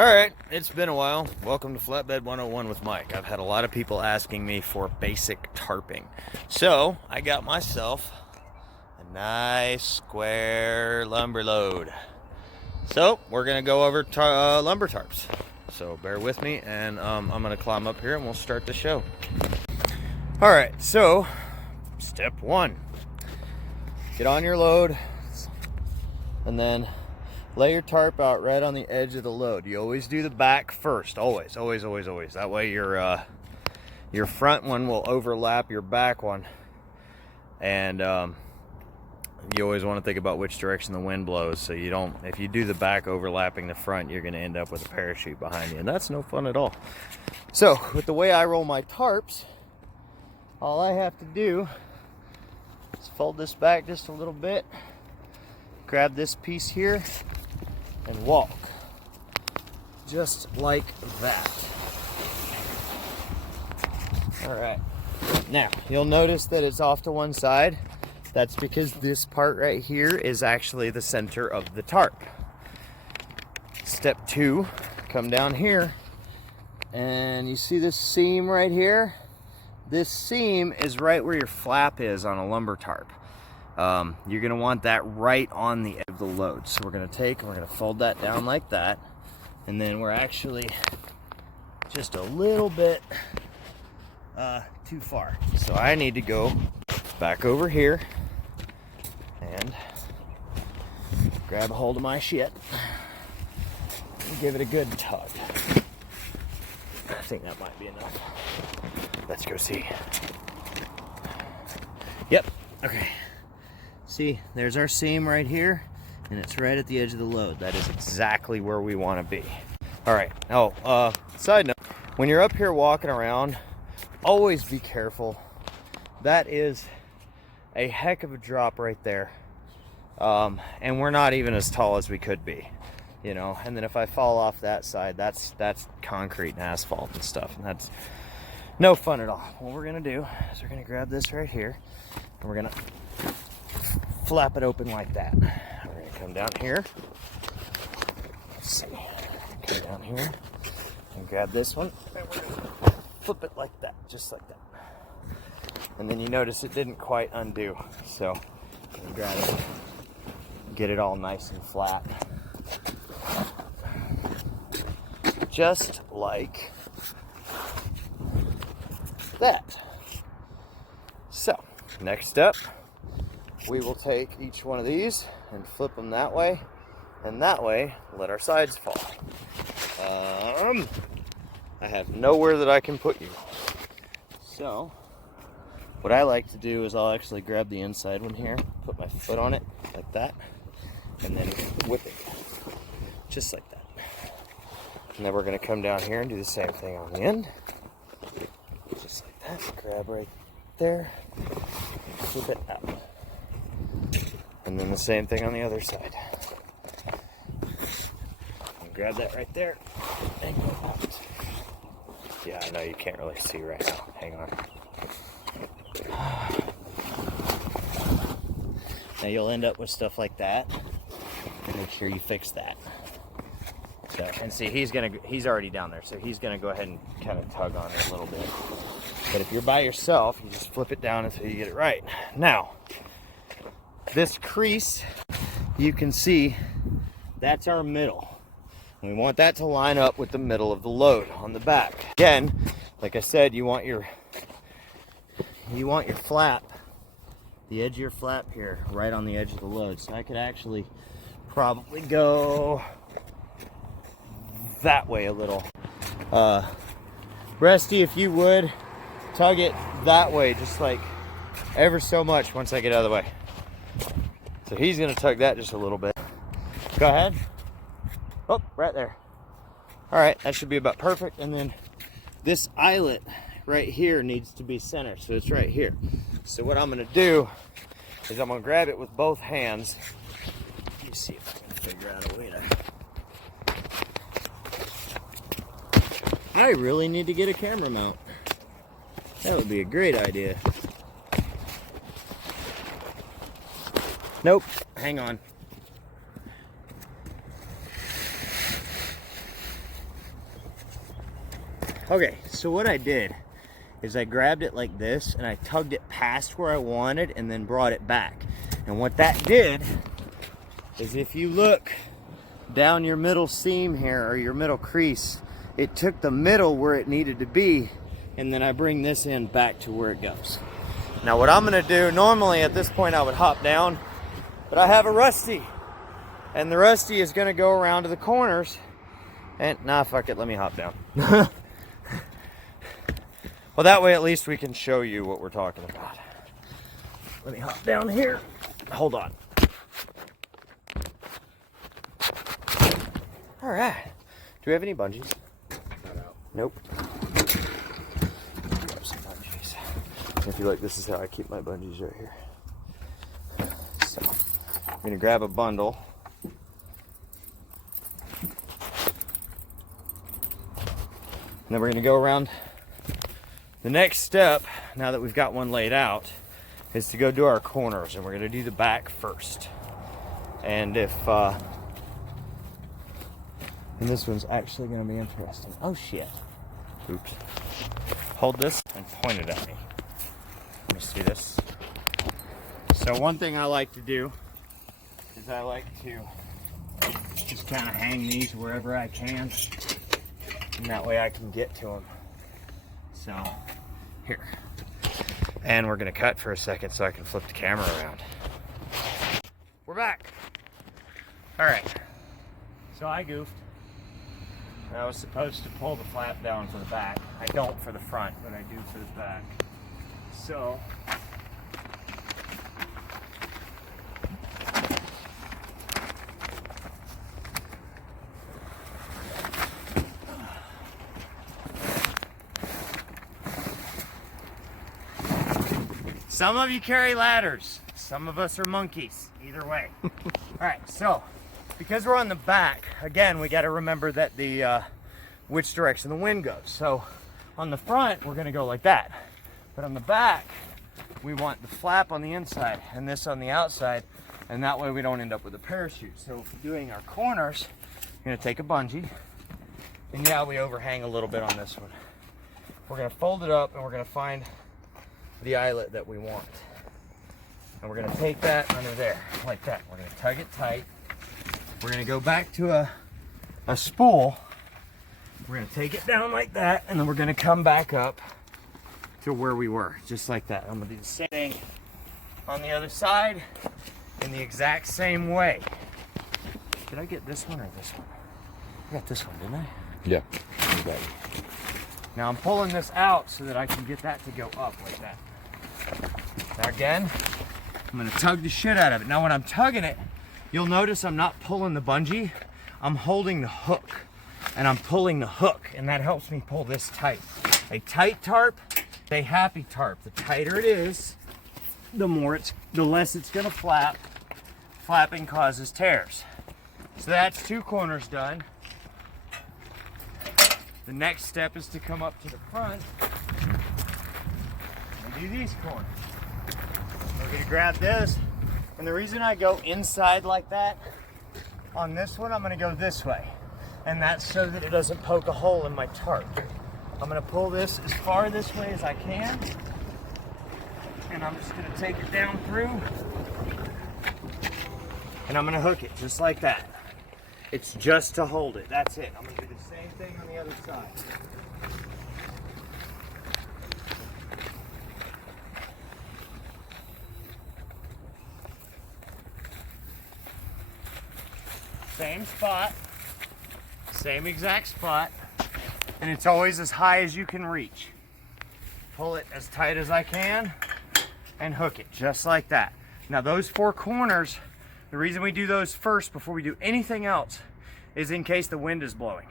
Alright, it's been a while. Welcome to Flatbed 101 with Mike. I've had a lot of people asking me for basic tarping. So, I got myself a nice square lumber load. So, we're going to go over lumber tarps. So, bear with me, and I'm going to climb up here and we'll start the show. Alright, so, step one. Get on your load, and then lay your tarp out right on the edge of the load. You always do the back first. Always. That way your front one will overlap your back one. And you always want to think about which direction the wind blows, so you don't, if you do the back overlapping the front, you're going to end up with a parachute behind you, and that's no fun at all. So, with the way I roll my tarps, all I have to do is fold this back just a little bit, grab this piece here, and walk just like that. All right, now you'll notice that it's off to one side. That's because this part right here is actually the center of the tarp. Step two, come down here, and you see this seam right here? This seam is right where your flap is on a lumber tarp. You're going to want that right on the edge of the load. So we're going to fold that down like that. And then we're actually just a little bit too far. So I need to go back over here and grab a hold of my shit and give it a good tug. I think that might be enough. Let's go see. Yep, okay. See, there's our seam right here, and it's right at the edge of the load. That is exactly where we want to be. All right, side note, when you're up here walking around, always be careful. That is a heck of a drop right there. And we're not even as tall as we could be, you know, and then if I fall off that side, that's concrete and asphalt and stuff, and that's no fun at all. What we're gonna do is we're gonna grab this right here, and we're gonna flap it open like that. We're gonna come down here. Let's see. Come down here and grab this one, and we're gonna flip it like that, just like that. And then you notice it didn't quite undo, so I'm gonna grab it, get it all nice and flat, just like that. So, next up, we will take each one of these and flip them that way, and that way, let our sides fall. I have nowhere that I can put you. So, what I like to do is I'll actually grab the inside one here, put my foot on it, like that, and then whip it, just like that. And then we're gonna come down here and do the same thing on the end. Just like that, grab right there, flip it out. And then the same thing on the other side. And grab that right there and go out. Yeah, I know you can't really see right now. Hang on. Now you'll end up with stuff like that. Make sure you fix that. So, and see, he's already down there, so he's gonna go ahead and kind of tug on it a little bit. But if you're by yourself, you just flip it down until you get it right. Now, this crease, you can see, that's our middle. And we want that to line up with the middle of the load on the back. Again, like I said, you want your flap, the edge of your flap here, right on the edge of the load. So I could actually probably go that way a little. Resty, if you would, tug it that way, just like ever so much once I get out of the way. So he's gonna tug that just a little bit. Go ahead. Oh, right there. All right, that should be about perfect. And then this eyelet right here needs to be center, so it's right here. So what I'm gonna do is I'm gonna grab it with both hands. Let me see if I can figure out a way to. I really need to get a camera mount. That would be a great idea. Nope, hang on. Okay, so what I did is I grabbed it like this and I tugged it past where I wanted and then brought it back. And what that did is, if you look down your middle seam here, or your middle crease, it took the middle where it needed to be, and then I bring this in back to where it goes. Now what I'm gonna do, normally at this point I would hop down, but I have a Rusty, and the Rusty is gonna go around to the corners, and nah, fuck it, let me hop down. Well, that way at least we can show you what we're talking about. Let me hop down here. Hold on. All right. Do we have any bungees? Not out. Nope. Grab some bungees. If you like, this is how I keep my bungees right here. So, I'm gonna grab a bundle. And then we're gonna go around. The next step, now that we've got one laid out, is to go do our corners, and we're gonna do the back first. And and this one's actually gonna be interesting. Oh shit. Oops. Hold this and point it at me. Let me see this. So one thing I like to do is I like to just kind of hang these wherever I can, and that way I can get to them. So, here. And we're gonna cut for a second so I can flip the camera around. We're back. All right. So I goofed. I was supposed to pull the flap down for the back. I don't for the front, but I do for the back. So, some of you carry ladders, some of us are monkeys, either way. All right, so because we're on the back, again, we got to remember that the which direction the wind goes. So on the front, we're gonna go like that. But on the back, we want the flap on the inside and this on the outside, and that way we don't end up with a parachute. So if we're doing our corners, we're gonna take a bungee, and yeah, we overhang a little bit on this one. We're gonna fold it up and we're gonna find the eyelet that we want. And we're gonna take that under there, like that. We're gonna tug it tight. We're gonna go back to a spool. We're gonna take it down like that, and then we're gonna come back up to where we were, just like that. I'm gonna do the same thing on the other side in the exact same way. Did I get this one or this one? I got this one, didn't I? Yeah. Okay. Now I'm pulling this out so that I can get that to go up like that. Now again, I'm gonna tug the shit out of it. Now when I'm tugging it, you'll notice I'm not pulling the bungee, I'm holding the hook, and I'm pulling the hook, and that helps me pull this tight. A tight tarp, a happy tarp. The tighter it is, the less it's gonna flap. Flapping causes tears. So that's 2 corners done. The next step is to come up to the front and do these corners. We're gonna grab this, and the reason I go inside like that, on this one I'm gonna go this way, and that's so that it doesn't poke a hole in my tarp. I'm gonna pull this as far this way as I can, and I'm just gonna take it down through, and I'm gonna hook it just like that. It's just to hold it, that's it. I'm gonna do the same thing on the other side. Same spot, same exact spot, and it's always as high as you can reach. Pull it as tight as I can and hook it just like that. Now those 4 corners, the reason we do those first before we do anything else is in case the wind is blowing.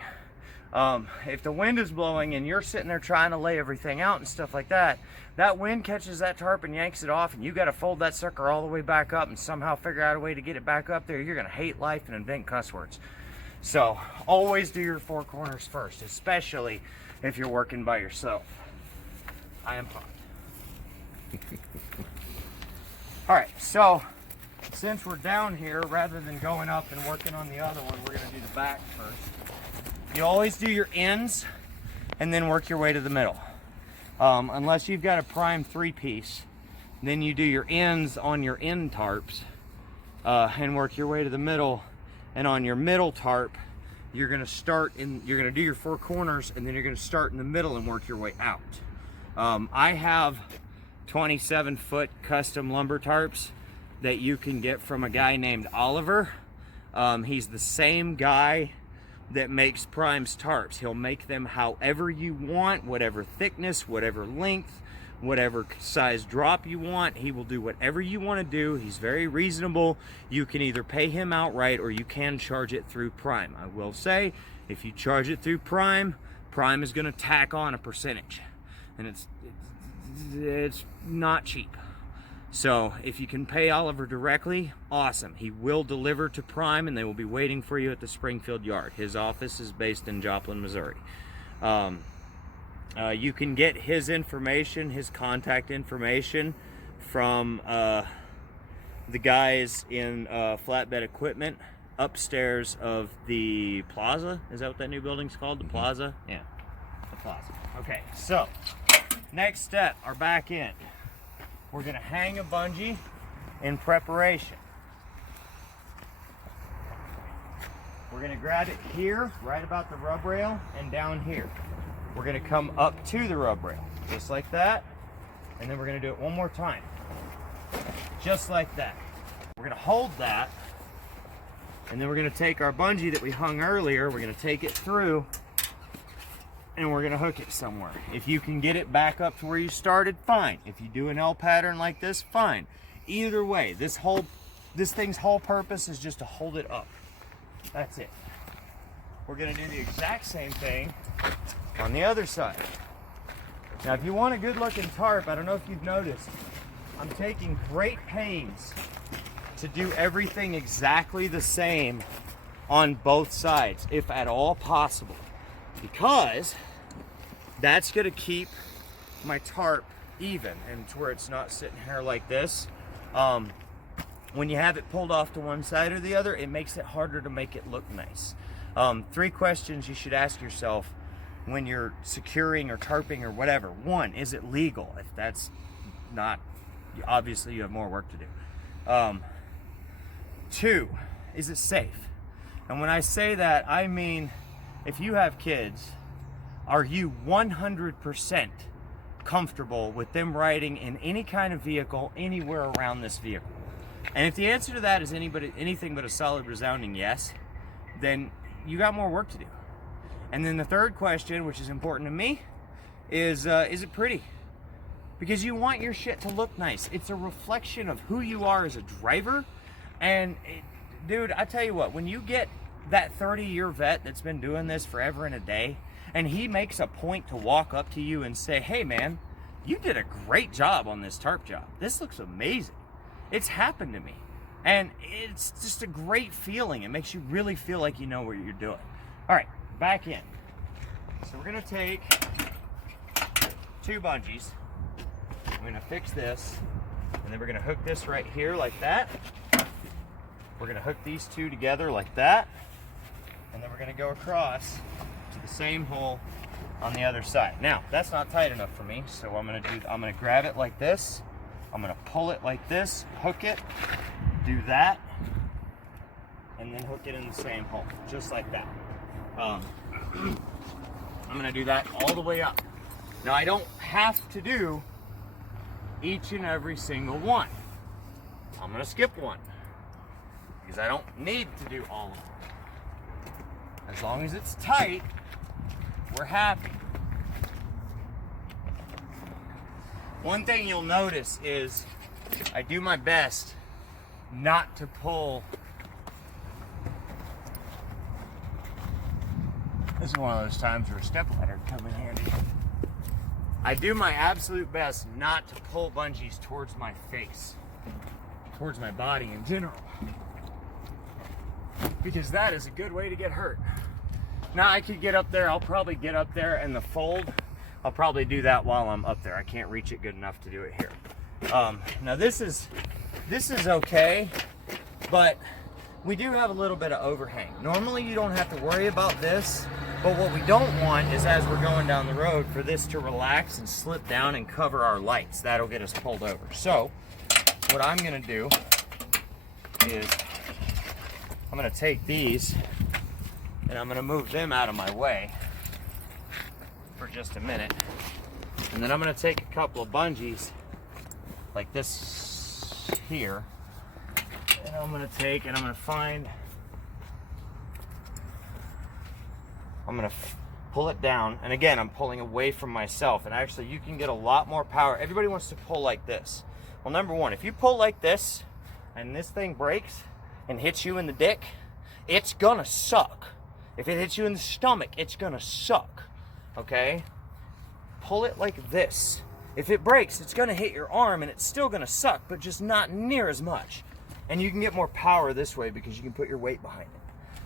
If the wind is blowing and you're sitting there trying to lay everything out and stuff like that, that wind catches that tarp and yanks it off, and you got to fold that sucker all the way back up and somehow figure out a way to get it back up there. You're going to hate life and invent cuss words. So always do your 4 corners first, especially if you're working by yourself. I am pumped. All right, so since we're down here, rather than going up and working on the other one, we're going to do the back first. You always do your ends and then work your way to the middle. Unless you've got a prime 3-piece, then you do your ends on your end tarps and work your way to the middle. And on your middle tarp, you're gonna do your 4 corners, and then you're gonna start in the middle and work your way out. I have 27-foot custom lumber tarps that you can get from a guy named Oliver. He's the same guy that makes Prime's tarps. He'll make them however you want, whatever thickness, whatever length, whatever size drop you want. He will do whatever you want to do. He's very reasonable. You can either pay him outright or you can charge it through Prime. I will say, if you charge it through Prime, Prime is going to tack on a percentage, and it's not cheap. So if you can pay Oliver directly, awesome. He will deliver to Prime, and they will be waiting for you at the Springfield yard. His office is based in Joplin, Missouri. You can get his information, his contact information, from the guys in Flatbed Equipment upstairs of the Plaza. Is that what that new building's called? The Plaza? Yeah, the Plaza. Okay, so next step, our back end. We're gonna hang a bungee in preparation. We're gonna grab it here, right about the rub rail, and down here. We're gonna come up to the rub rail, just like that, and then we're gonna do it one more time, just like that. We're gonna hold that, and then we're gonna take our bungee that we hung earlier, we're gonna take it through, and we're gonna hook it somewhere. If you can get it back up to where you started, fine. If you do an L pattern like this, fine. Either way, this thing's whole purpose is just to hold it up. That's it. We're gonna do the exact same thing on the other side. Now, if you want a good looking tarp, I don't know if you've noticed, I'm taking great pains to do everything exactly the same on both sides, if at all possible, because that's gonna keep my tarp even and to where it's not sitting here like this. When you have it pulled off to one side or the other, it makes it harder to make it look nice. 3 questions you should ask yourself when you're securing or tarping or whatever. 1, is it legal? If that's not, obviously you have more work to do. 2, is it safe? And when I say that, I mean, if you have kids, are you 100% comfortable with them riding in any kind of vehicle anywhere around this vehicle? And if the answer to that is anything but a solid resounding yes, then you got more work to do. And then the 3rd question, which is important to me, is it pretty? Because you want your shit to look nice. It's a reflection of who you are as a driver. And dude, I tell you what, when you get that 30-year vet that's been doing this forever and a day, and he makes a point to walk up to you and say, hey man, you did a great job on this tarp job. This looks amazing. It's happened to me. And it's just a great feeling. It makes you really feel like you know what you're doing. All right, back in. So we're gonna take 2 bungees. I'm gonna fix this, and then we're gonna hook this right here like that. We're gonna hook these 2 together like that, and then we're gonna go across to the same hole on the other side. Now, that's not tight enough for me, so I'm gonna grab it like this. I'm gonna pull it like this, hook it, do that, and then hook it in the same hole, just like that. I'm gonna do that all the way up. Now, I don't have to do each and every single one. I'm gonna skip one, because I don't need to do all of them. As long as it's tight, we're happy. One thing you'll notice is I do my best not to pull. This is one of those times where a stepladder come in handy. I do my absolute best not to pull bungees towards my face, towards my body in general, because that is a good way to get hurt. Now, I could get up there, I'll probably get up there, and the fold, I'll probably do that while I'm up there. I can't reach it good enough to do it here. Now this is okay, but we do have a little bit of overhang. Normally you don't have to worry about this But what we don't want is, as we're going down the road, for this to relax and slip down and cover our lights. That'll get us pulled over. So what I'm gonna do is I'm gonna take these and I'm gonna move them out of my way for just a minute. And then I'm gonna take a couple of bungees like this here, and I'm gonna pull it down. And again, I'm pulling away from myself, and actually you can get a lot more power. Everybody wants to pull like this. Well, number one, if you pull like this and this thing breaks and hits you in the dick, it's gonna suck. If it hits you in the stomach, it's gonna suck, okay? Pull it like this. If it breaks, it's gonna hit your arm and it's still gonna suck, but just not near as much. And you can get more power this way because you can put your weight behind it.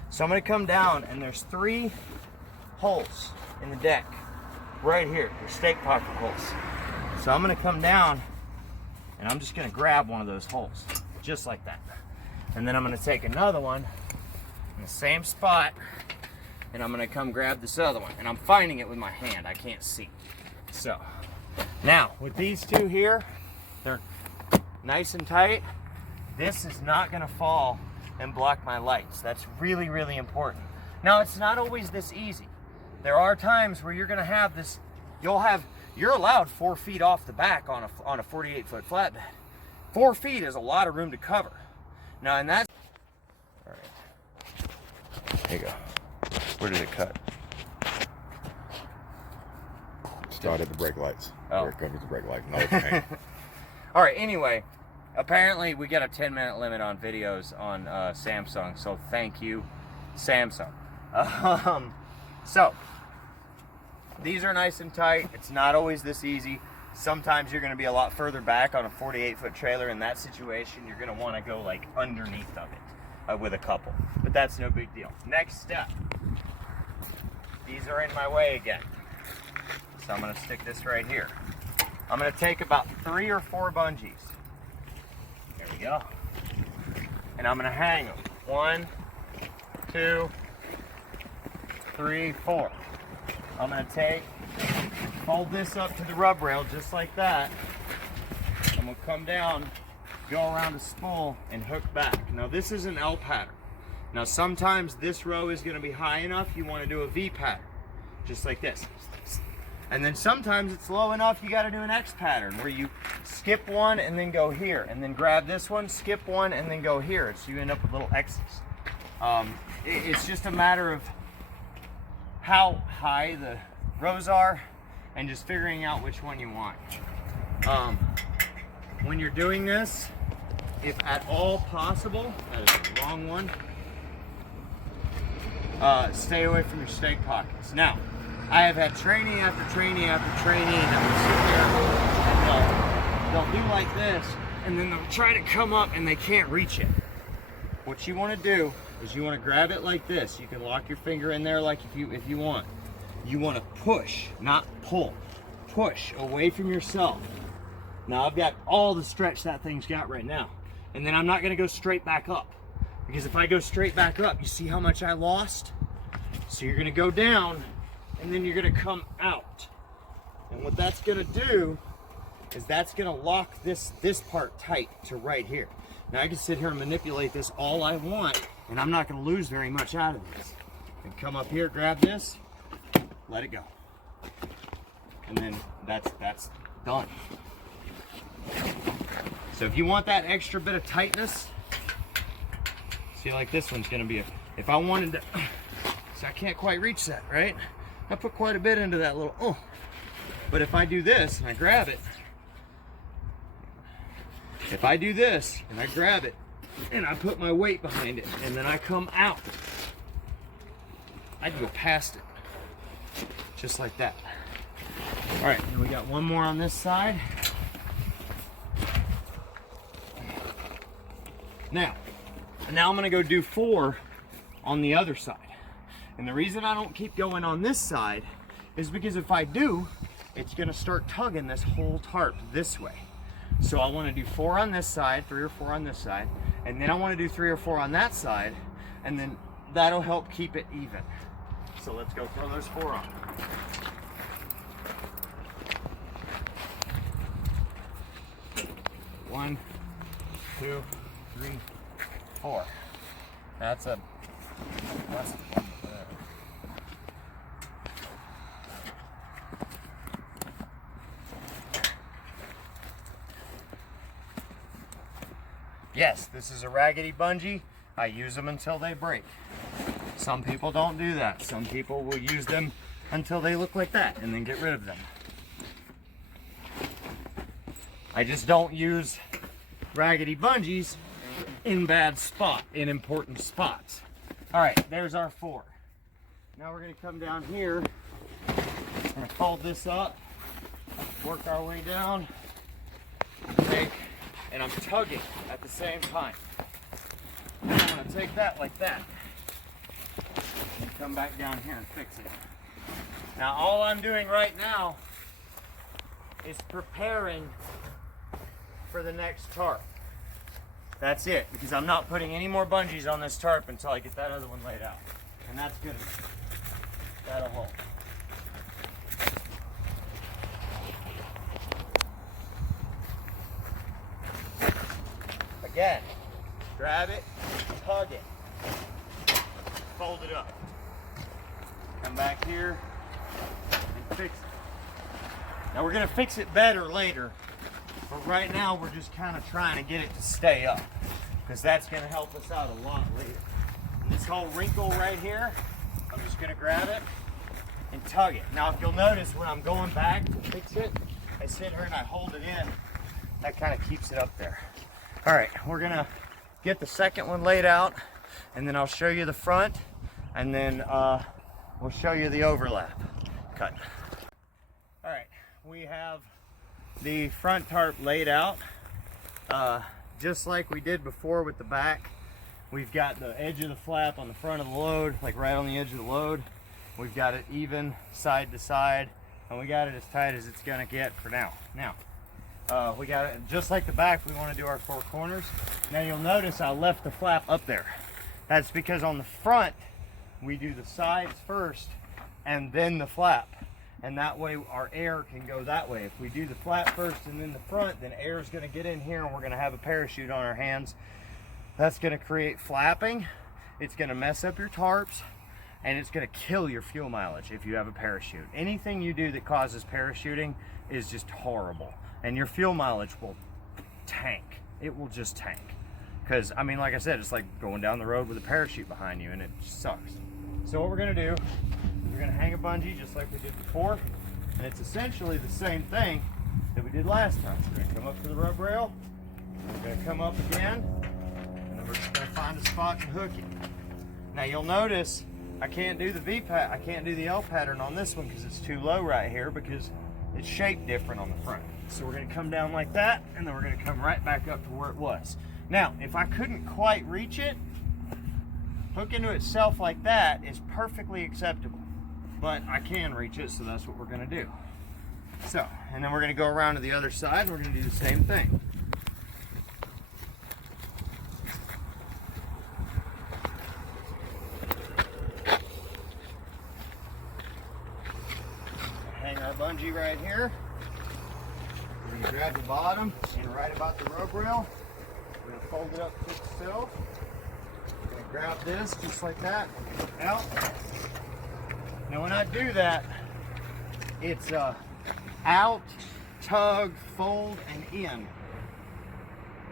So I'm gonna come down, and there's 3 holes in the deck right here. They're stake pocket holes. So I'm gonna come down and I'm just gonna grab one of those holes, just like that. And then I'm gonna take another one in the same spot, and I'm gonna come grab this other one. And I'm finding it with my hand, I can't see. So, now with these 2 here, they're nice and tight. This is not gonna fall and block my lights. That's really, really important. Now, it's not always this easy. There are times where you're gonna have this, you're allowed 4 feet off the back on a 48-foot flatbed. 4 feet is a lot of room to cover. Now, and that's, all right, here you go. Where did it cut? Started the brake lights. Oh. Where it covers the brake lights. No, it's paint. All right, anyway, apparently we got a 10-minute limit on videos on Samsung, so thank you, Samsung. So, these are nice and tight. It's not always this easy. Sometimes you're gonna be a lot further back on a 48-foot trailer. In that situation, you're gonna wanna go like underneath of it with a couple, but that's no big deal. Next step, these are in my way again. So I'm gonna stick this right here. I'm gonna take about 3 or 4 bungees. There we go. And I'm gonna hang them. 1, 2, 3, 4. I'm gonna fold this up to the rub rail just like that. I'm gonna come down, go around a spool, and hook back. Now this is an L pattern. Now sometimes this row is gonna be high enough, you wanna do a V pattern, just like this. And then sometimes it's low enough, you gotta do an X pattern, where you skip one and then go here, and then grab this one, skip one, and then go here. So you end up with little X's. It's just a matter of how high the rows are and just figuring out which one you want. When you're doing this, if at all possible, that is the wrong one, stay away from your stake pockets. Now, I have had trainee after trainee after trainee that will sit there and they'll do like this, and then they'll try to come up and they can't reach it. What you want to do is you want to grab it like this. You can lock your finger in there like if you want. You want to push, not pull. Push away from yourself. Now I've got all the stretch that thing's got right now. And then I'm not going to go straight back up. Because if I go straight back up, you see how much I lost? So you're going to go down, and then you're going to come out. And what that's going to do is that's going to lock this part tight to right here. Now I can sit here and manipulate this all I want, and I'm not going to lose very much out of this. And come up here, grab this, let it go. And then that's done. So if you want that extra bit of tightness, see, like this one's going to be if I wanted to, see, I can't quite reach that, right? I put quite a bit into that little, but if I do this and I grab it, if I do this and I grab it and I put my weight behind it and then I come out, I can go past it, just like that. All right, and we got one more on this side. Now I'm gonna go do 4 on the other side. And the reason I don't keep going on this side is because if I do, it's gonna start tugging this whole tarp this way. So I wanna do 4 on this side, 3 or 4 on this side, and then I wanna do 3 or 4 on that side, and then that'll help keep it even. So let's go throw those 4 on. 1, 2, 3, 4. That's a less one. Yes, this is a raggedy bungee. I use them until they break. Some people don't do that. Some people will use them until they look like that and then get rid of them. I just don't use raggedy bungees in in important spots. All right, there's our 4. Now we're gonna come down here. We're gonna fold this up, work our way down, take, and I'm tugging at the same time. Now I'm gonna take that like that and come back down here and fix it. Now all I'm doing right now is preparing for the next tarp. That's it, because I'm not putting any more bungees on this tarp until I get that other one laid out. And that's good enough. That'll hold. Again, grab it, tug it, fold it up. Come back here and fix it. Now we're gonna fix it better later, but right now we're just kind of trying to get it to stay up, because that's gonna help us out a lot later. And this whole wrinkle right here, I'm just gonna grab it and tug it. Now if you'll notice, when I'm going back to fix it, I sit here and I hold it in. That kind of keeps it up there. All right, we're gonna get the second one laid out, and then I'll show you the front, and then we'll show you the overlap. Cut. All right, we have the front tarp laid out, just like we did before with the back. We've got the edge of the flap on the front of the load, like right on the edge of the load. We've got it even side to side, and we got it as tight as it's gonna get for now. Now, we got it just like the back. We want to do our 4 corners. Now you'll notice I left the flap up there. That's because on the front we do the sides first and then the flap, and that way our air can go that way. If we do the flap first and then the front, then air is going to get in here and we're going to have a parachute on our hands. That's going to create flapping. It's going to mess up your tarps, and it's going to kill your fuel mileage if you have a parachute. Anything you do that causes parachuting is just horrible. And your fuel mileage will tank. It will just tank. Because, I mean, like I said, it's like going down the road with a parachute behind you, and it sucks. So what we're gonna do is we're gonna hang a bungee just like we did before, and it's essentially the same thing that we did last time. We're gonna come up to the rub rail, we're gonna come up again, and then we're just gonna find a spot and hook it. Now you'll notice I can't do the I can't do the L pattern on this one because it's too low right here, because it's shaped different on the front. So we're gonna come down like that, and then we're gonna come right back up to where it was. Now, if I couldn't quite reach it, hook into itself like that is perfectly acceptable. But I can reach it, so that's what we're gonna do. So, and then we're gonna go around to the other side, and we're gonna do the same thing. Hang our bungee right here. We're gonna grab the bottom and right about the rope rail. We're gonna fold it up to itself. We're gonna grab this just like that, out. Now when I do that, it's out, tug, fold, and in.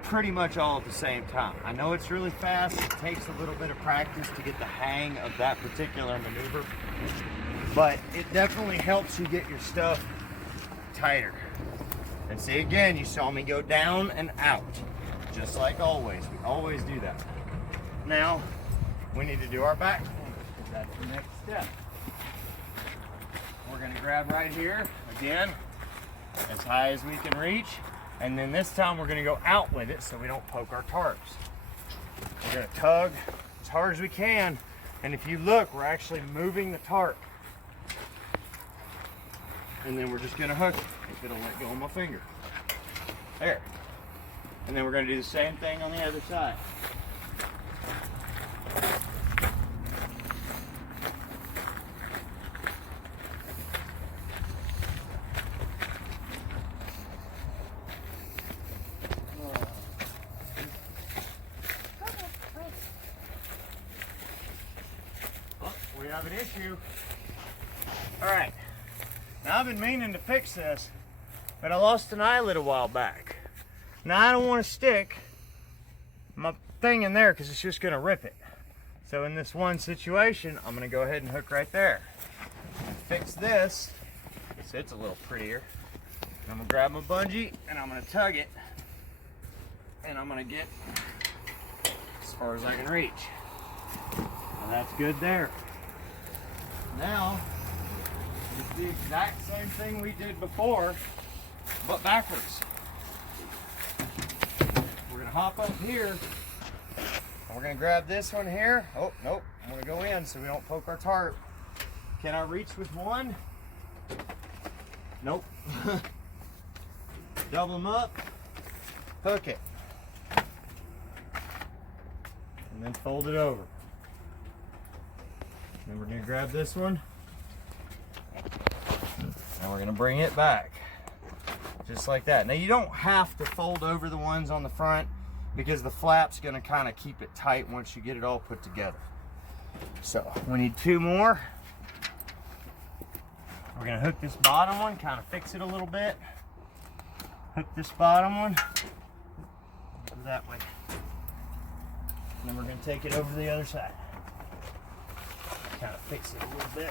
Pretty much all at the same time. I know it's really fast. It takes a little bit of practice to get the hang of that particular maneuver, but it definitely helps you get your stuff tighter. And see, again, you saw me go down and out, just like always. We always do that. Now, we need to do our back corner, because that's the next step. We're gonna grab right here, again, as high as we can reach, and then this time we're gonna go out with it so we don't poke our tarps. We're gonna tug as hard as we can, and if you look, we're actually moving the tarp. And then we're just gonna hook it if it'll let go of my finger. There. And then we're gonna do the same thing on the other side. have an issue. All right, now I've been meaning to fix this, but I lost an eyelet a while back. Now I don't want to stick my thing in there because it's just gonna rip it. So in this one situation, I'm gonna go ahead and hook right there. And fix this, so it's a little prettier. And I'm gonna grab my bungee and I'm gonna tug it, and I'm gonna get as far as I can reach. Now that's good there. Now, it's the exact same thing we did before, but backwards. We're gonna hop up here, and we're gonna grab this one here. Oh, nope, I'm gonna go in so we don't poke our tarp. Can I reach with one? Nope. Double them up, hook it, and then fold it over. Then we're gonna grab this one, and we're gonna bring it back, just like that. Now you don't have to fold over the ones on the front because the flap's gonna kind of keep it tight once you get it all put together. So we need two more. We're gonna hook this bottom one, kind of fix it a little bit. Hook this bottom one, go that way. And then we're gonna take it over to the other side. Kind of fix it a little bit.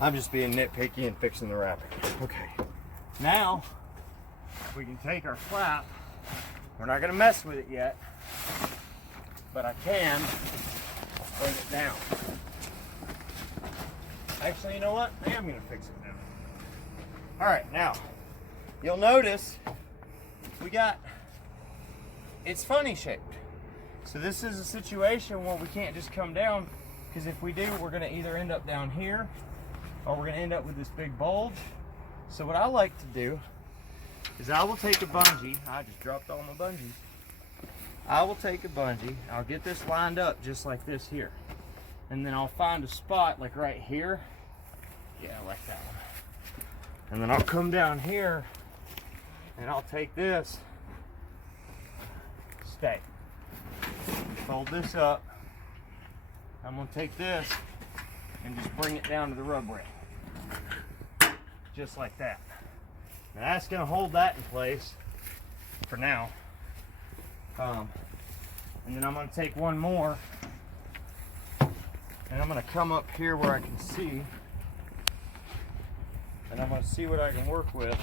I'm just being nitpicky and fixing the wrapping. Okay. Now, we can take our flap. We're not gonna mess with it yet, but I can bring it down. Actually, you know what? I am gonna fix it now. All right, now, you'll notice it's funny shaped. So this is a situation where we can't just come down, because if we do, we're gonna either end up down here or we're gonna end up with this big bulge. So what I like to do is I will take a bungee. I just dropped all my bungees. I will take a bungee. I'll get this lined up just like this here. And then I'll find a spot like right here. Yeah, I like that one. And then I'll come down here and I'll take this, stay. Fold this up. I'm gonna take this and just bring it down to the rub rail. Just like that. Now that's gonna hold that in place for now. And then I'm gonna take one more and I'm gonna come up here where I can see, and I'm gonna see what I can work with.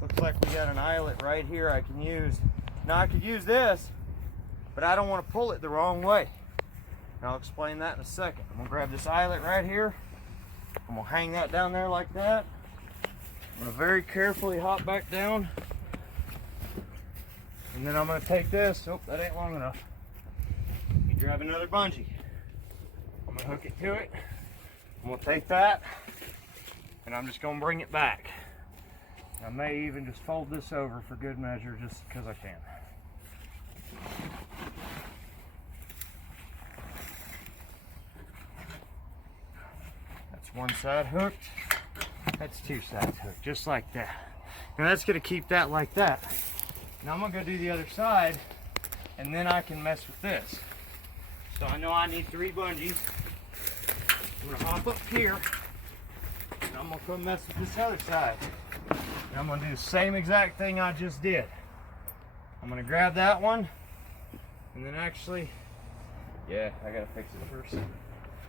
Looks like we got an eyelet right here I can use. Now I could use this, but I don't want to pull it the wrong way. And I'll explain that in a second. I'm gonna grab this eyelet right here. I'm gonna hang that down there like that. I'm gonna very carefully hop back down. And then I'm gonna take this. Oh, that ain't long enough. You grab another bungee. I'm gonna hook it to it. I'm gonna take that, and I'm just gonna bring it back. I may even just fold this over for good measure, just because I can. That's one side hooked. That's two sides hooked, just like that. Now that's gonna keep that like that. Now I'm gonna go do the other side, and then I can mess with this. So I know I need 3 bungees. I'm gonna hop up here, and I'm gonna come mess with this other side. And I'm gonna do the same exact thing I just did. I'm gonna grab that one, and then actually, yeah, I gotta fix it first. I'm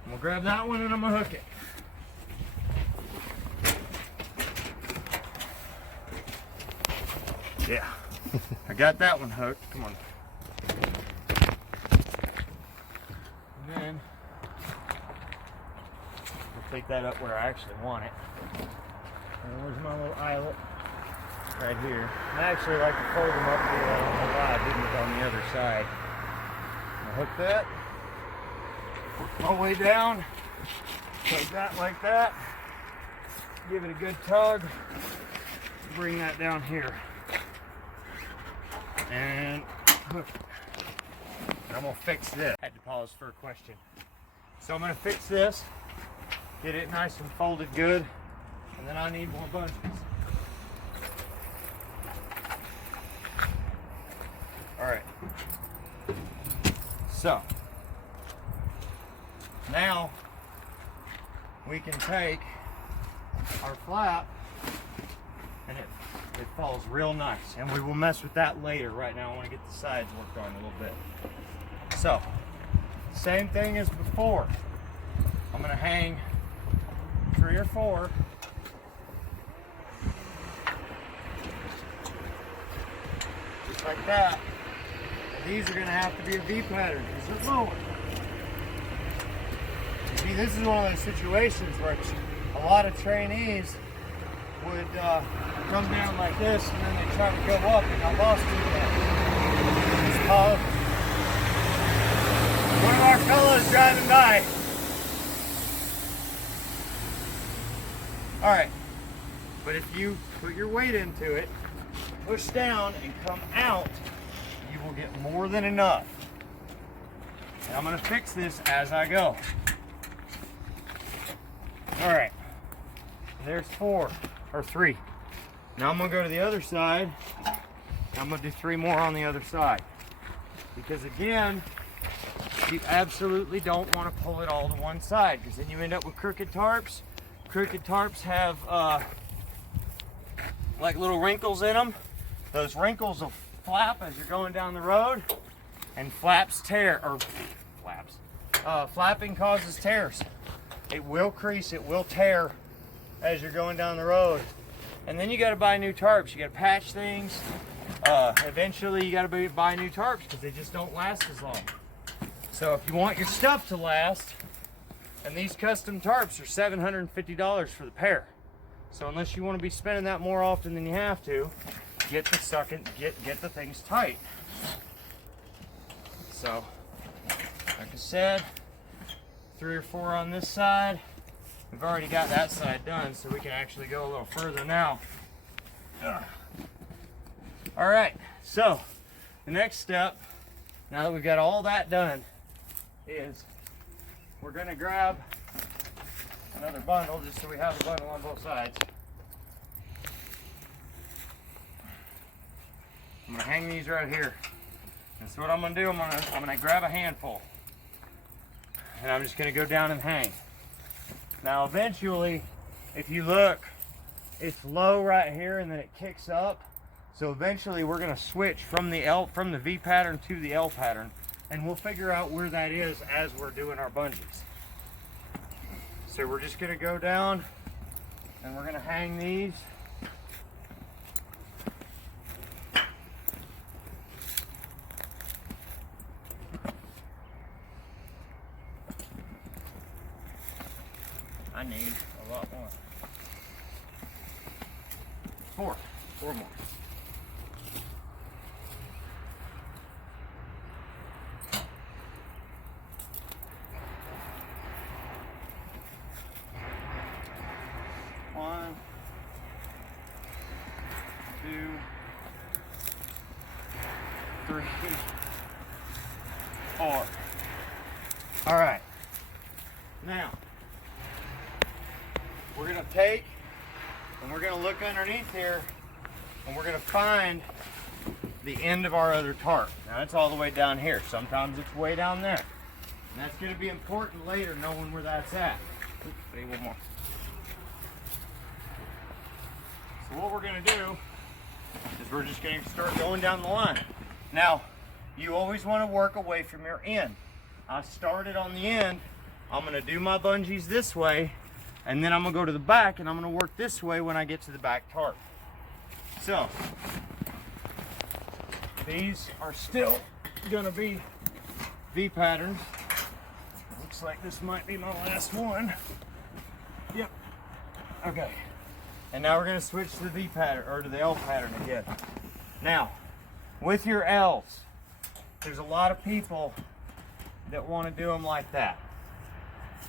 gonna grab that one and I'm gonna hook it. Yeah, I got that one hooked. Come on. And then I'll take that up where I actually want it. And where's my little eyelet? Right here. I actually like to fold them up here. I don't know why I didn't on the other side. I'll hook that. Work my way down. Take that like that. Give it a good tug. Bring that down here. And hook it. And I'm gonna fix this. I had to pause for a question. So I'm gonna fix this, get it nice and folded good, and then I need more bungees. All right. So now we can take our flap and it falls real nice, and we will mess with that later. Right now I want to get the sides worked on a little bit. So same thing as before. I'm going to hang 3 or 4 just like that. And these are going to have to be a V pattern because they're lower. See, this is one of those situations where a lot of trainees would come down like this and then they try to go up and I lost it again. It's called one of our fellows driving by. Alright, but if you put your weight into it, push down and come out, you will get more than enough. And I'm going to fix this as I go. Alright, there's 4 or 3. Now I'm going to go to the other side. I'm going to do 3 more on the other side. Because again, you absolutely don't want to pull it all to one side because then you end up with crooked tarps. Crooked tarps have like little wrinkles in them. Those wrinkles will flap as you're going down the road, and flapping causes tears. It will crease, it will tear as you're going down the road. And then you got to buy new tarps. You got to patch things. Eventually you got to buy new tarps because they just don't last as long. So if you want your stuff to last, and these custom tarps are $750 for the pair. So unless you want to be spending that more often than you have to, get the things tight. So, like I said, 3 or 4 on this side. We've already got that side done, so we can actually go a little further now. All right, so the next step, now that we've got all that done, is we're gonna grab another bundle just so we have a bundle on both sides. I'm gonna hang these right here. And so what I'm gonna do, I'm gonna grab a handful. And I'm just gonna go down and hang. Now eventually, if you look, it's low right here and then it kicks up. So eventually we're gonna switch from the V pattern to the L pattern, and we'll figure out where that is as we're doing our bungees. So we're just gonna go down and we're gonna hang these. I need a lot more. 4 more. One, 2, 3, 4. All right. Now, we're going to take and we're going to look underneath here and we're going to find the end of our other tarp. Now it's all the way down here. Sometimes it's way down there. And that's going to be important later, knowing where that's at. Oops, wait, one more. So what we're going to do is we're just going to start going down the line. Now, you always want to work away from your end. I started on the end. I'm going to do my bungees this way, and then I'm going to go to the back and I'm going to work this way when I get to the back tarp. So, these are still going to be V patterns. Looks like this might be my last one. Yep. Okay. And now we're going to switch to the V pattern, or to the L pattern again. Now, with your L's, there's a lot of people that want to do them like that.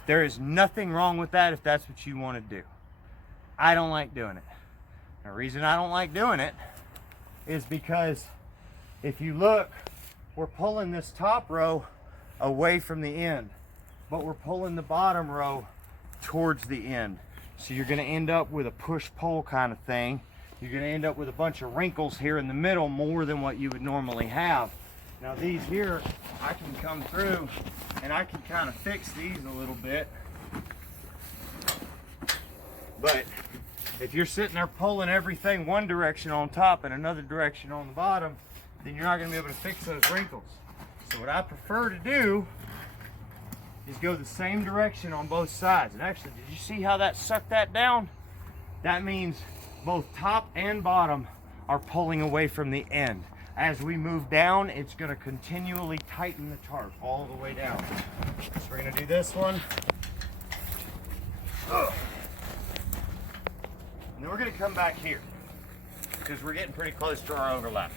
There is nothing wrong with that if that's what you want to do. I don't like doing it. The reason I don't like doing it is because if you look, we're pulling this top row away from the end. but we're pulling the bottom row towards the end. So you're gonna end up with a push-pull kind of thing. You're gonna end up with a bunch of wrinkles here in the middle, more than what you would normally have. Now these here, I can come through and I can kind of fix these a little bit. But if you're sitting there pulling everything one direction on top and another direction on the bottom, then you're not gonna be able to fix those wrinkles. So what I prefer to do is go the same direction on both sides. And actually, did you see how that sucked that down? That means both top and bottom are pulling away from the end. As we move down, it's gonna continually tighten the tarp all the way down. So we're gonna do this one. Ugh. And then we're gonna come back here because we're getting pretty close to our overlap.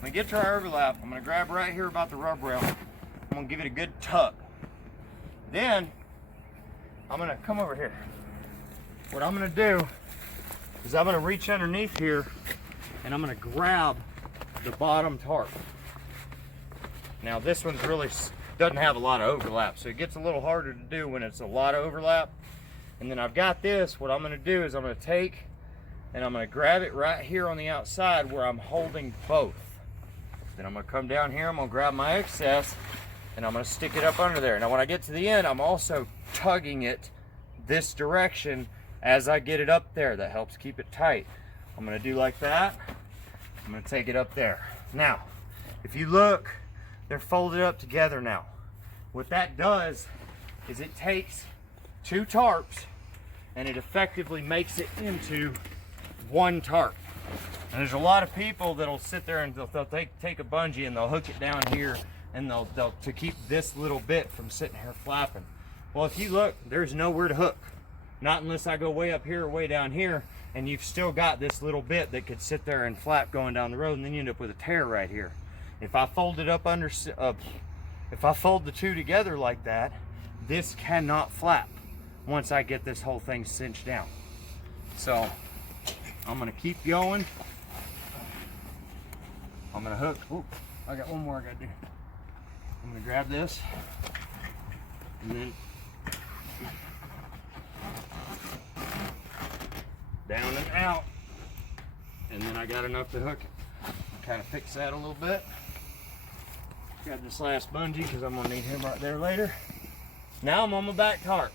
When we get to our overlap, I'm gonna grab right here about the rub rail. I'm gonna give it a good tug. Then, I'm gonna come over here. What I'm gonna do is I'm gonna reach underneath here and I'm gonna grab the bottom tarp. Now this one's really doesn't have a lot of overlap, so it gets a little harder to do when it's a lot of overlap. And then I've got this. What I'm gonna do is I'm gonna take and I'm gonna grab it right here on the outside where I'm holding both. Then I'm gonna come down here, I'm gonna grab my excess and I'm gonna stick it up under there. Now when I get to the end, I'm also tugging it this direction as I get it up there. That helps keep it tight. I'm gonna do like that. I'm gonna take it up there. Now, if you look, they're folded up together now. What that does is it takes two tarps and it effectively makes it into one tarp. And there's a lot of people that'll sit there and they'll take a bungee and they'll hook it down here and they'll to keep this little bit from sitting here flapping. Well, if you look, there's nowhere to hook. Not unless I go way up here or way down here, and you've still got this little bit that could sit there and flap going down the road, and then you end up with a tear right here. If I fold it up under, if I fold the two together like that, this cannot flap once I get this whole thing cinched down. So I'm gonna keep going. I'm gonna hook. Oh, I got one more I gotta do. I'm gonna grab this and then down and out, and then I got enough to hook it. Kind of fix that a little bit. Grab this last bungee because I'm gonna need him right there later. Now I'm on my back tarp.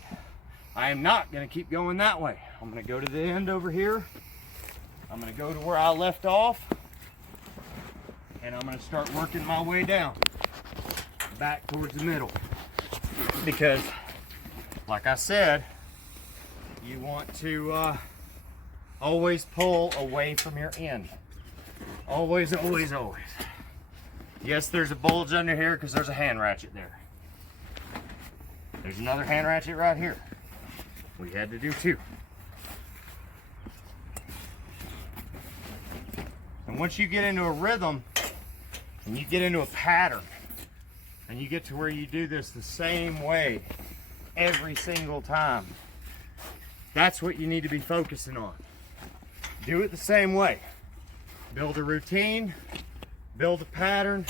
I am not gonna keep going that way. I'm gonna go to the end over here. I'm gonna go to where I left off, and I'm gonna start working my way down back towards the middle, because like I said, you want to always pull away from your end. Always, always, always. Yes, there's a bulge under here because there's a hand ratchet there. There's another hand ratchet right here. We had to do two. And once you get into a rhythm and you get into a pattern and you get to where you do this the same way every single time, that's what you need to be focusing on. Do it the same way. Build a routine, build a pattern,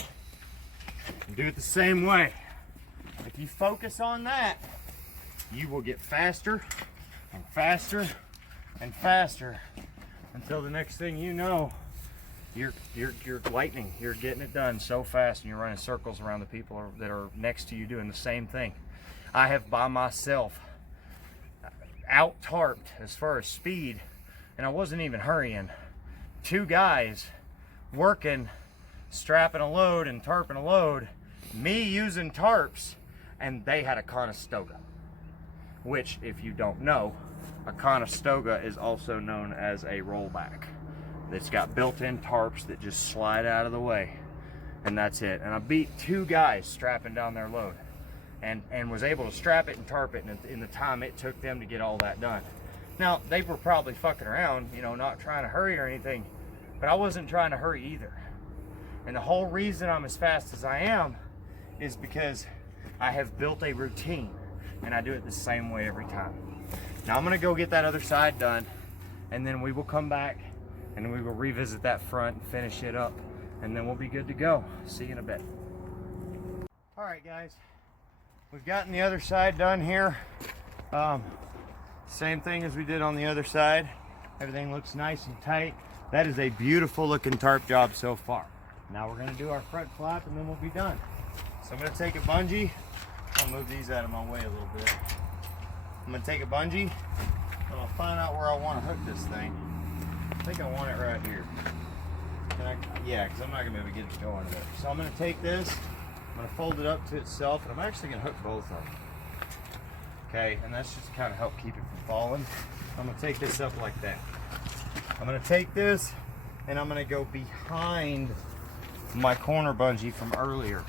and do it the same way. If you focus on that, you will get faster and faster and faster until the next thing you know, you're lightning. You're getting it done so fast and you're running circles around the people that are next to you doing the same thing. I have by myself out-tarped as far as speed, and I wasn't even hurrying. Two guys working, strapping a load and tarping a load, me using tarps, and they had a Conestoga, which, if you don't know, a Conestoga is also known as a rollback. It's got built-in tarps that just slide out of the way, and that's it. And I beat two guys strapping down their load, and was able to strap it and tarp it in the time it took them to get all that done. Now, they were probably fucking around, you know, not trying to hurry or anything, but I wasn't trying to hurry either. And the whole reason I'm as fast as I am is because I have built a routine, and I do it the same way every time. Now I'm gonna go get that other side done, and then we will come back and we will revisit that front and finish it up, and then we'll be good to go. See you in a bit. All right, guys. we've gotten the other side done here. Same thing as we did on the other side. Everything looks nice and tight. That is a beautiful looking tarp job so far. Now we're gonna do our front flap and then we'll be done. So I'm gonna take a bungee. I'll move these out of my way a little bit. I'm gonna take a bungee and I'll find out where I wanna hook this thing. I think I want it right here. Yeah, because I'm not gonna be able to get it going there. So I'm gonna take this, I'm gonna fold it up to itself, and I'm actually gonna hook both of them. Okay, and that's just to kind of help keep it from falling. I'm gonna take this up like that. I'm gonna take this and I'm gonna go behind my corner bungee from earlier.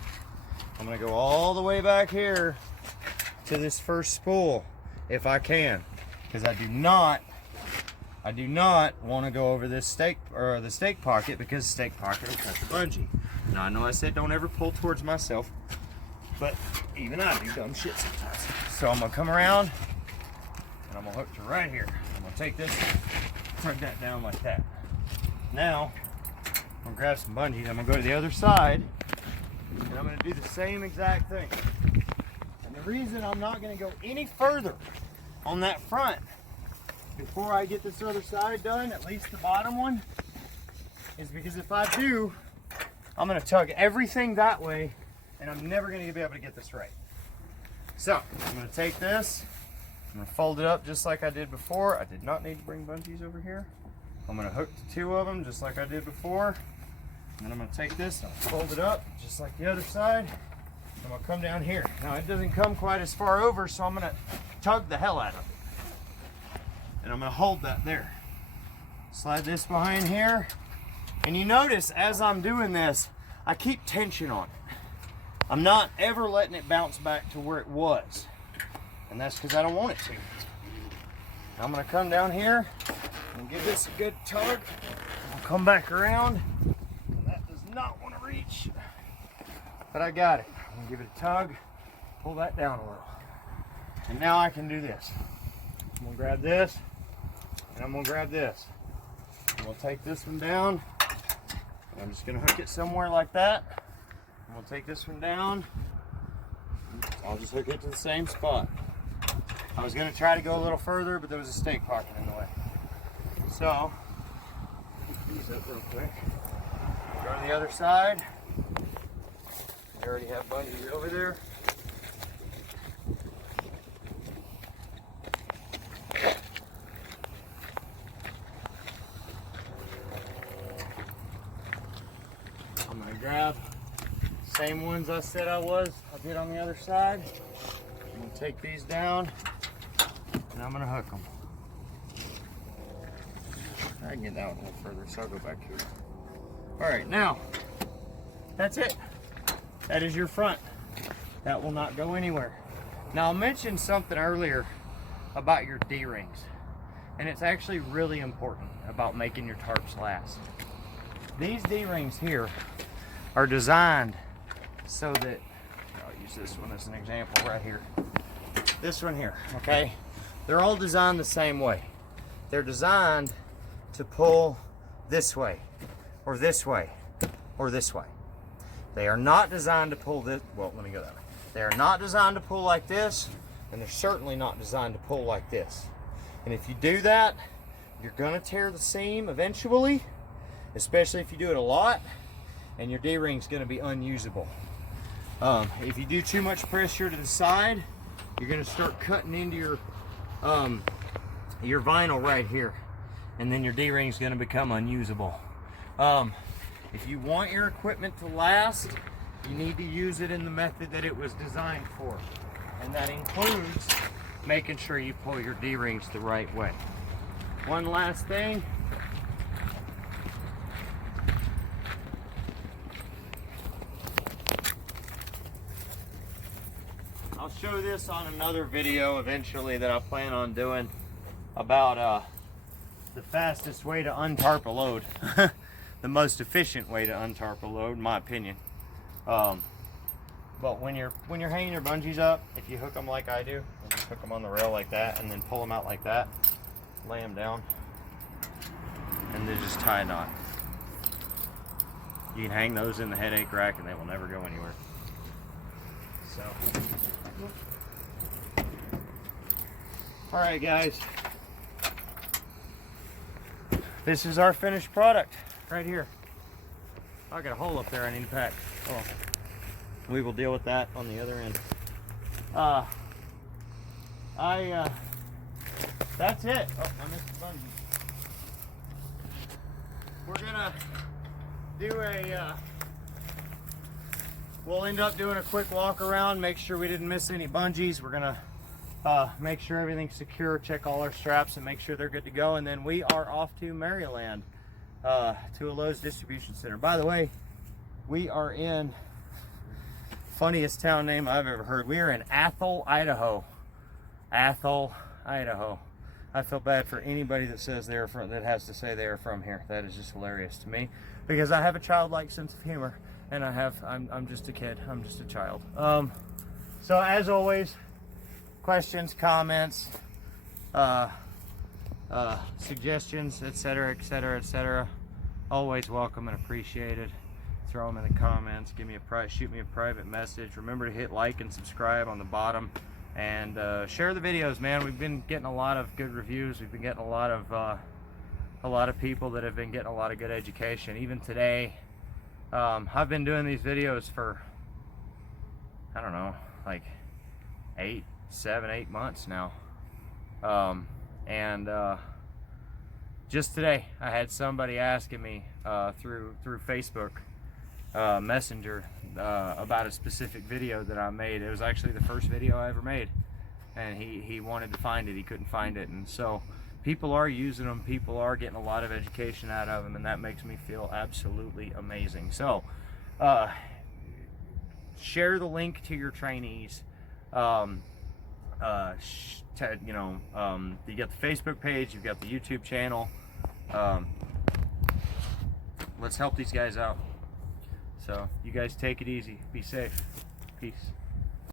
I'm gonna go all the way back here to this first spool if I can, because I do not want to go over this stake or the stake pocket, because the stake pocket will cut the bungee. Now I know I said don't ever pull towards myself, but even I do dumb shit sometimes. So I'm gonna come around and I'm gonna hook to right here. I'm gonna take this, turn that down like that. Now I'm gonna grab some bungees. I'm gonna go to the other side and I'm gonna do the same exact thing. And the reason I'm not gonna go any further on that front before I get this other side done, at least the bottom one, is because if I do, I'm gonna tug everything that way and I'm never gonna be able to get this right. So I'm gonna take this, I'm gonna fold it up just like I did before. I did not need to bring bungees over here. I'm gonna hook the two of them just like I did before. And then I'm gonna take this and fold it up just like the other side. I'm gonna come down here. Now it doesn't come quite as far over, so I'm gonna tug the hell out of it. And I'm gonna hold that there. Slide this behind here. And you notice as I'm doing this, I keep tension on it. I'm not ever letting it bounce back to where it was. And that's because I don't want it to. Now I'm gonna come down here and give this a good tug. I'll come back around. And that does not want to reach. But I got it. I'm gonna give it a tug, pull that down a little. And now I can do this. I'm gonna grab this, and I'm gonna grab this. I'm gonna take this one down. I'm just gonna hook it somewhere like that. I'm gonna take this one down. I'll just hook it to the same spot. I was gonna try to go a little further, but there was a stake pocket in the way. So, pick these up real quick. Go to the other side. I already have bungees over there. I'm gonna grab the same ones I said I did on the other side. I'm gonna take these down and I'm gonna hook them. I can get that one a little further, so I'll go back here. All right, now that's it. That is your front. That will not go anywhere. Now I mentioned something earlier about your D-rings, and it's actually really important about making your tarps last. These D-rings here are designed so that, I'll use this one as an example right here. This one here, okay? They're all designed the same way. They're designed to pull this way, or this way, or this way. They are not designed to pull this, well, let me go that way. They are not designed to pull like this, and they're certainly not designed to pull like this. And if you do that, you're gonna tear the seam eventually, especially if you do it a lot, and your D-ring's gonna be unusable. If you do too much pressure to the side, you're gonna start cutting into your vinyl right here, and then your D-ring's gonna become unusable. If you want your equipment to last, you need to use it in the method that it was designed for. And that includes making sure you pull your D-rings the right way. One last thing. I'll show this on another video eventually that I plan on doing about the fastest way to untarp a load. The most efficient way to untarp a load, in my opinion. But when you're hanging your bungees up, if you hook them like I do, you just hook them on the rail like that, and then pull them out like that, lay them down, and then just tie a knot. You can hang those in the headache rack, and they will never go anywhere. So, all right, guys. This is our finished product right here. I got a hole up there I need to pack. Oh, we will deal with that on the other end. That's it. Oh, I missed the bungee. We're gonna do we'll end up doing a quick walk around, make sure we didn't miss any bungees. We're gonna make sure everything's secure, check all our straps and make sure they're good to go. And then we are off to Maryland, to a Lowe's distribution center. By the way, we are in, funniest town name I've ever heard. We are in Athol, Idaho. Athol, Idaho. I feel bad for anybody that says they're from, that has to say they are from here. That is just hilarious to me, because I have a childlike sense of humor, and I'm just a kid. I'm just a child. So as always, questions, comments, suggestions, etc., etc., etc., always welcome and appreciated. Throw them in the comments. Give me a shoot me a private message. Remember to hit like and subscribe on the bottom. And share the videos, man. We've been getting a lot of good reviews. We've been getting a lot of people that have been getting a lot of good education. Even today, I've been doing these videos for, I don't know, like 7, 8 months now. Just today, I had somebody asking me through Facebook Messenger about a specific video that I made. It was actually the first video I ever made, and he wanted to find it. He couldn't find it, and so people are using them. People are getting a lot of education out of them, and that makes me feel absolutely amazing. So share the link to your trainees. You got the Facebook page, you've got the YouTube channel. Let's help these guys out. So you guys take it easy. Be safe. Peace.